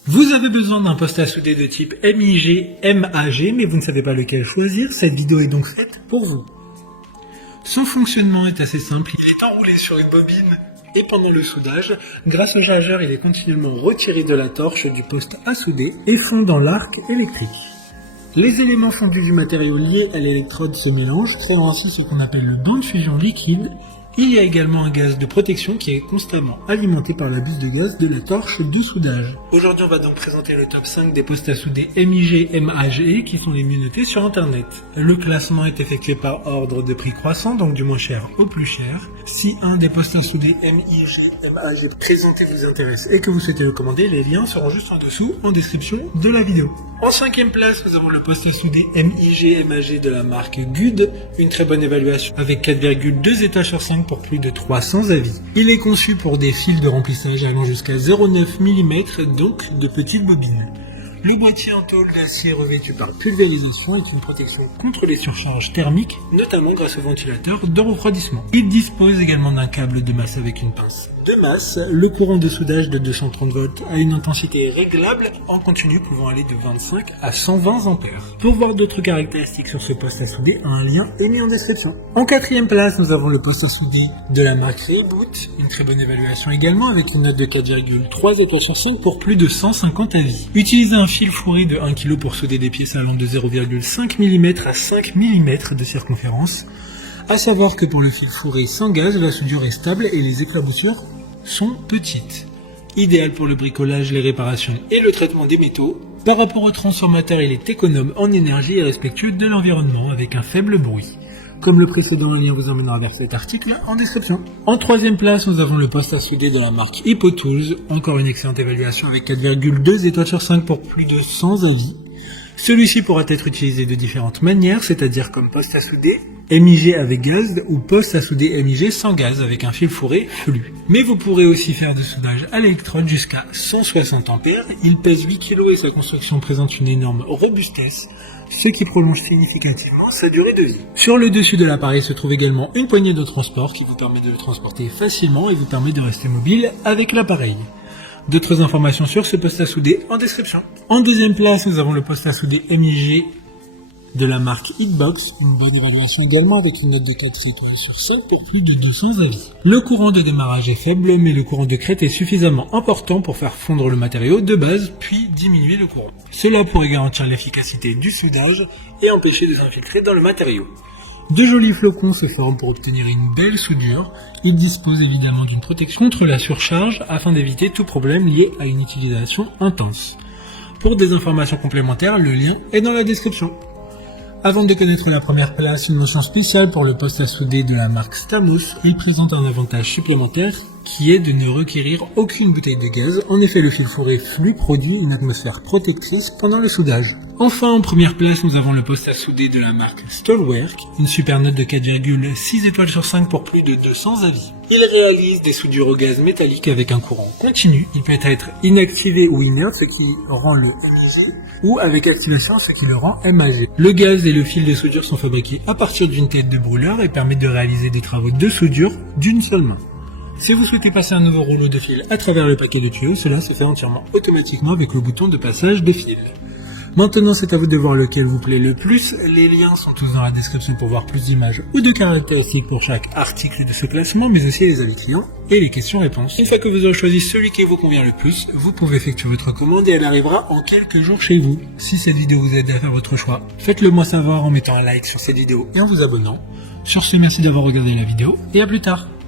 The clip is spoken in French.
Vous avez besoin d'un poste à souder de type MIG, MAG, mais vous ne savez pas lequel choisir, cette vidéo est donc faite pour vous. Son fonctionnement est assez simple, il est enroulé sur une bobine et pendant le soudage, grâce au chargeur, il est continuellement retiré de la torche du poste à souder et fond dans l'arc électrique. Les éléments fondus du matériau lié à l'électrode se mélangent, créant ainsi ce qu'on appelle le banc de fusion liquide. Il y a également un gaz de protection qui est constamment alimenté par la buse de gaz de la torche de soudage. Aujourd'hui, on va donc présenter le top 5 des postes à souder MIG, MAG qui sont les mieux notés sur internet. Le classement est effectué par ordre de prix croissant, donc du moins cher au plus cher. Si un des postes à souder MIG, MAG présenté vous intéresse et que vous souhaitez le commander, les liens seront juste en dessous en description de la vidéo. En cinquième place, nous avons le poste à souder MIG, MAG de la marque GUD, une très bonne évaluation avec 4,2 étoiles sur 5 pour plus de 300 avis. Il est conçu pour des fils de remplissage allant jusqu'à 0,9 mm, donc de petites bobines. Le boîtier en tôle d'acier revêtu par pulvérisation est une protection contre les surcharges thermiques, notamment grâce au ventilateur de refroidissement. Il dispose également d'un câble de masse avec une pince de masse. Le courant de soudage de 230 volts a une intensité réglable en continu pouvant aller de 25 à 120 ampères. Pour voir d'autres caractéristiques sur ce poste à souder, un lien est mis en description. En quatrième place, nous avons le poste à souder de la marque Reboot, une très bonne évaluation également avec une note de 4,3 étoiles sur 5 pour plus de 150 avis. Utilisez un fil fourré de 1 kg pour souder des pièces allant de 0,5 mm à 5 mm de circonférence. A savoir que pour le fil fourré sans gaz, la soudure est stable et les éclaboussures sont petites. Idéal pour le bricolage, les réparations et le traitement des métaux. Par rapport au transformateur, il est économe en énergie et respectueux de l'environnement avec un faible bruit. Comme le précédent, le lien vous emmènera vers cet article en description. En troisième place, nous avons le poste à souder de la marque Hippotools, encore une excellente évaluation avec 4,2 étoiles sur 5 pour plus de 100 avis. Celui-ci pourra être utilisé de différentes manières, c'est-à-dire comme poste à souder MIG avec gaz ou poste à souder MIG sans gaz avec un fil fourré flux. Mais vous pourrez aussi faire de soudage à l'électrode jusqu'à 160 ampères. Il pèse 8 kg et sa construction présente une énorme robustesse, ce qui prolonge significativement sa durée de vie. Sur le dessus de l'appareil se trouve également une poignée de transport qui vous permet de le transporter facilement et vous permet de rester mobile avec l'appareil. D'autres informations sur ce poste à souder en description. En deuxième place, nous avons le poste à souder MIG de la marque Hitbox, une bonne évaluation également avec une note de 4 étoiles sur 5 pour plus de 200 avis. Le courant de démarrage est faible, mais le courant de crête est suffisamment important pour faire fondre le matériau de base, puis diminuer le courant. Cela pourrait garantir l'efficacité du soudage et empêcher de s'infiltrer dans le matériau. De jolis flocons se forment pour obtenir une belle soudure. Il dispose évidemment d'une protection contre la surcharge afin d'éviter tout problème lié à une utilisation intense. Pour des informations complémentaires, le lien est dans la description. Avant de connaître la première place, une mention spéciale pour le poste à souder de la marque Stamos. Il présente un avantage supplémentaire qui est de ne requérir aucune bouteille de gaz. En effet, le fil fourré flux produit une atmosphère protectrice pendant le soudage. Enfin, en première place, nous avons le poste à souder de la marque Stolwerk, une super note de 4,6 étoiles sur 5 pour plus de 200 avis. Il réalise des soudures au gaz métallique avec un courant continu. Il peut être inactivé ou inerte, ce qui rend le MIG, ou avec activation, ce qui le rend MAG. Le gaz et le fil de soudure sont fabriqués à partir d'une tête de brûleur et permettent de réaliser des travaux de soudure d'une seule main. Si vous souhaitez passer un nouveau rouleau de fil à travers le paquet de tuyaux, cela se fait entièrement automatiquement avec le bouton de passage de fil. Maintenant, c'est à vous de voir lequel vous plaît le plus. Les liens sont tous dans la description pour voir plus d'images ou de caractéristiques pour chaque article de ce classement, mais aussi les avis clients et les questions-réponses. Une fois que vous aurez choisi celui qui vous convient le plus, vous pouvez effectuer votre commande et elle arrivera en quelques jours chez vous. Si cette vidéo vous aide à faire votre choix, faites-le moi savoir en mettant un like sur cette vidéo et en vous abonnant. Sur ce, merci d'avoir regardé la vidéo et à plus tard.